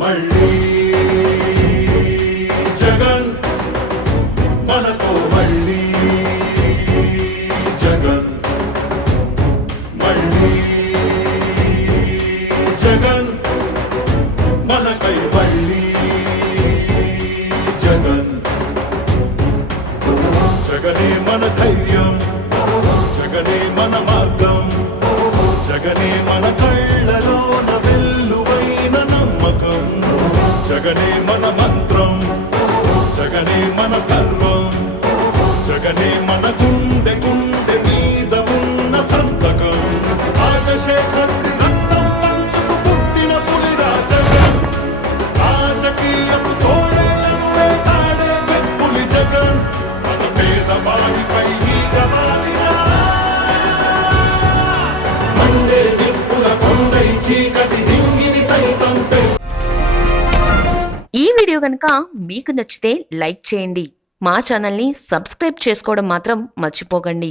మళ్ళీ జగన్ మనతో మళ్ళీ జగన్ మళ్ళీ జగన్ మనకై మళ్ళీ జగన్ జగనే మన ధైర్యం జగనే మన మార్గం జగనే మన కళ్ళలోన వెల్లువైన నమ్మకం జగనే మన మంత్రం జగనే మన సర్వం జగనే మన గుండె గుండె మీద ఉన్న సంతకం రాజశేఖరుడి రక్తం పంచుకు పుట్టిన పులిరా జగన్ రాజకీయపు తోడేలను వేటాడే పెప్పులి జగన్ మన పేదవాడిపై ఈగవాడినా మండే నిప్పుల కొండై చీకటి డింగిని సైతం ఈ వీడియో కనుక మీకు నచ్చితే లైక్ చేయండి. మా ఛానల్ని సబ్స్క్రైబ్ చేసుకోవడం మాత్రం మర్చిపోకండి.